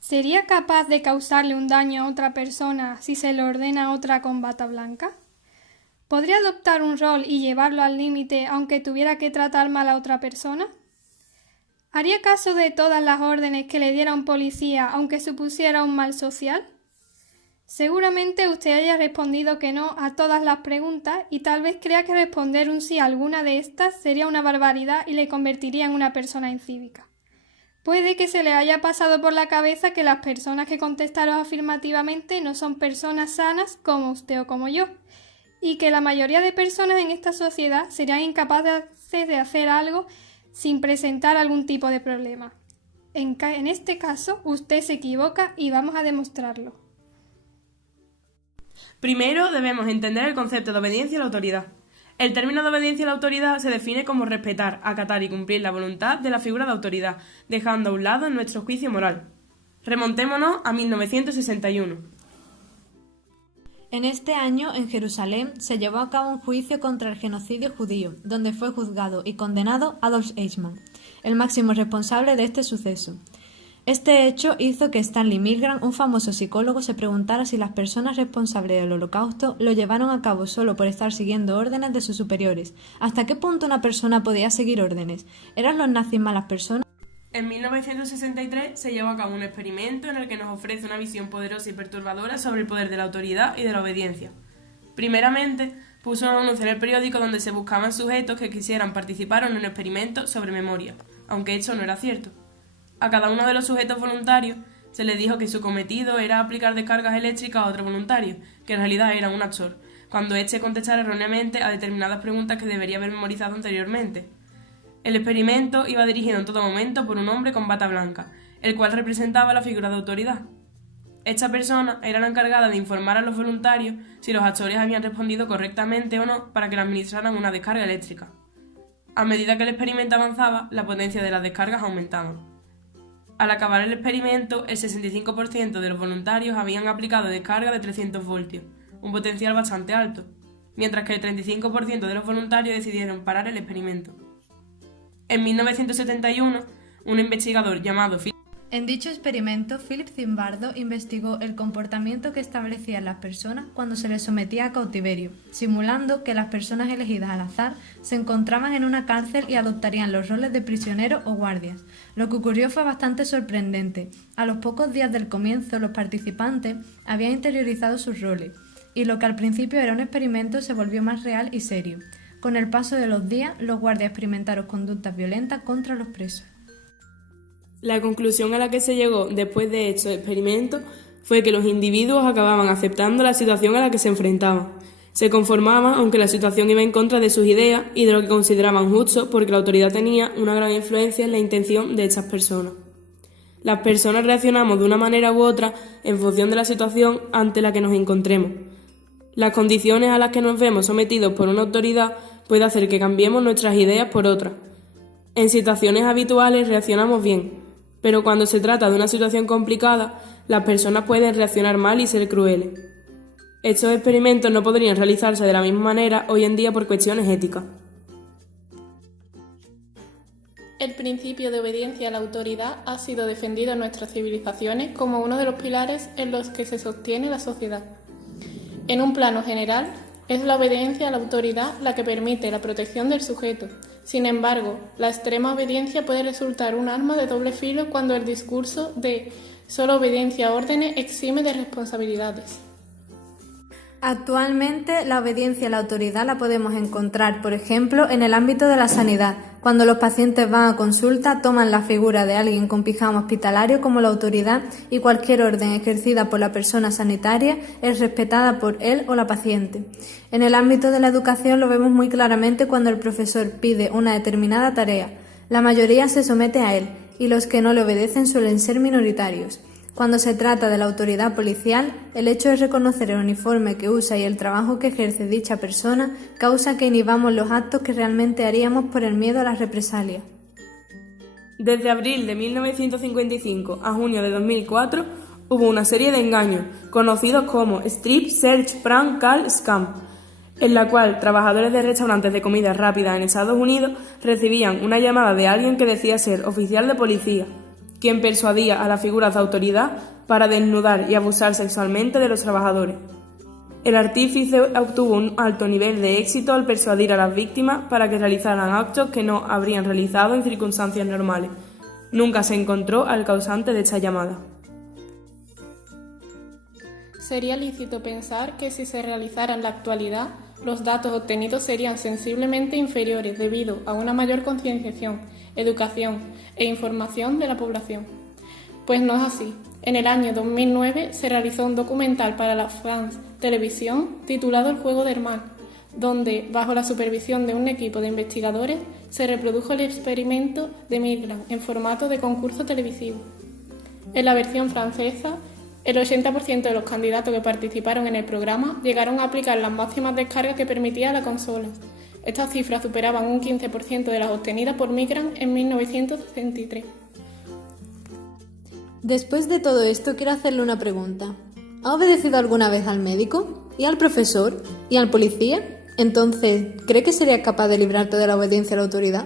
¿Sería capaz de causarle un daño a otra persona si se lo ordena a otra con bata blanca? ¿Podría adoptar un rol y llevarlo al límite aunque tuviera que tratar mal a otra persona? ¿Haría caso de todas las órdenes que le diera un policía aunque supusiera un mal social? Seguramente usted haya respondido que no a todas las preguntas y tal vez crea que responder un sí a alguna de estas sería una barbaridad y le convertiría en una persona incívica. Puede que se le haya pasado por la cabeza que las personas que contestaron afirmativamente no son personas sanas como usted o como yo, y que la mayoría de personas en esta sociedad serían incapaces de hacer algo sin presentar algún tipo de problema. En este caso, usted se equivoca y vamos a demostrarlo. Primero debemos entender el concepto de obediencia a la autoridad. El término de obediencia a la autoridad se define como respetar, acatar y cumplir la voluntad de la figura de autoridad, dejando a un lado nuestro juicio moral. Remontémonos a 1961. En este año, en Jerusalén, se llevó a cabo un juicio contra el genocidio judío, donde fue juzgado y condenado Adolf Eichmann, el máximo responsable de este suceso. Este hecho hizo que Stanley Milgram, un famoso psicólogo, se preguntara si las personas responsables del Holocausto lo llevaron a cabo solo por estar siguiendo órdenes de sus superiores. ¿Hasta qué punto una persona podía seguir órdenes? ¿Eran los nazis malas personas? En 1963 se llevó a cabo un experimento en el que nos ofrece una visión poderosa y perturbadora sobre el poder de la autoridad y de la obediencia. Primeramente, puso un anuncio en el periódico donde se buscaban sujetos que quisieran participar en un experimento sobre memoria, aunque esto no era cierto. A cada uno de los sujetos voluntarios se les dijo que su cometido era aplicar descargas eléctricas a otro voluntario, que en realidad era un actor, cuando éste contestara erróneamente a determinadas preguntas que debería haber memorizado anteriormente. El experimento iba dirigido en todo momento por un hombre con bata blanca, el cual representaba la figura de autoridad. Esta persona era la encargada de informar a los voluntarios si los actores habían respondido correctamente o no para que le administraran una descarga eléctrica. A medida que el experimento avanzaba, la potencia de las descargas aumentaba. Al acabar el experimento, el 65% de los voluntarios habían aplicado descarga de 300 voltios, un potencial bastante alto, mientras que el 35% de los voluntarios decidieron parar el experimento. En 1971, un investigador llamado En dicho experimento, Philip Zimbardo investigó el comportamiento que establecían las personas cuando se les sometía a cautiverio, simulando que las personas elegidas al azar se encontraban en una cárcel y adoptarían los roles de prisioneros o guardias. Lo que ocurrió fue bastante sorprendente. A los pocos días del comienzo, los participantes habían interiorizado sus roles, y lo que al principio era un experimento se volvió más real y serio. Con el paso de los días, los guardias experimentaron conductas violentas contra los presos. La conclusión a la que se llegó después de estos experimentos fue que los individuos acababan aceptando la situación a la que se enfrentaban. Se conformaban aunque la situación iba en contra de sus ideas y de lo que consideraban justo porque la autoridad tenía una gran influencia en la intención de estas personas. Las personas reaccionamos de una manera u otra en función de la situación ante la que nos encontremos. Las condiciones a las que nos vemos sometidos por una autoridad puede hacer que cambiemos nuestras ideas por otras. En situaciones habituales reaccionamos bien, pero cuando se trata de una situación complicada, las personas pueden reaccionar mal y ser crueles. Estos experimentos no podrían realizarse de la misma manera hoy en día por cuestiones éticas. El principio de obediencia a la autoridad ha sido defendido en nuestras civilizaciones como uno de los pilares en los que se sostiene la sociedad. En un plano general, es la obediencia a la autoridad la que permite la protección del sujeto. Sin embargo, la extrema obediencia puede resultar un arma de doble filo cuando el discurso de solo obediencia a órdenes exime de responsabilidades. Actualmente, la obediencia a la autoridad la podemos encontrar, por ejemplo, en el ámbito de la sanidad. Cuando los pacientes van a consulta, toman la figura de alguien con pijama hospitalario como la autoridad y cualquier orden ejercida por la persona sanitaria es respetada por él o la paciente. En el ámbito de la educación lo vemos muy claramente cuando el profesor pide una determinada tarea. La mayoría se somete a él y los que no le obedecen suelen ser minoritarios. Cuando se trata de la autoridad policial, el hecho de reconocer el uniforme que usa y el trabajo que ejerce dicha persona causa que inhibamos los actos que realmente haríamos por el miedo a las represalias. Desde abril de 1955 a junio de 2004 hubo una serie de engaños, conocidos como Strip, Search, Prank, Call, Scam, en la cual trabajadores de restaurantes de comida rápida en Estados Unidos recibían una llamada de alguien que decía ser oficial de policía. quien persuadía a las figuras de autoridad para desnudar y abusar sexualmente de los trabajadores. El artífice obtuvo un alto nivel de éxito al persuadir a las víctimas para que realizaran actos que no habrían realizado en circunstancias normales. Nunca se encontró al causante de esta llamada. Sería lícito pensar que si se realizara en la actualidad, los datos obtenidos serían sensiblemente inferiores debido a una mayor concienciación, educación e información de la población. Pues no es así. En el año 2009 se realizó un documental para la France Televisión titulado El juego del mal, donde, bajo la supervisión de un equipo de investigadores, se reprodujo el experimento de Milgram en formato de concurso televisivo. En la versión francesa, el 80% de los candidatos que participaron en el programa llegaron a aplicar las máximas descargas que permitía la consola. Estas cifras superaban un 15% de las obtenidas por Milgram en 1963. Después de todo esto, quiero hacerle una pregunta. ¿Ha obedecido alguna vez al médico? ¿Y al profesor? ¿Y al policía? Entonces, ¿cree que sería capaz de librarte de la obediencia a la autoridad?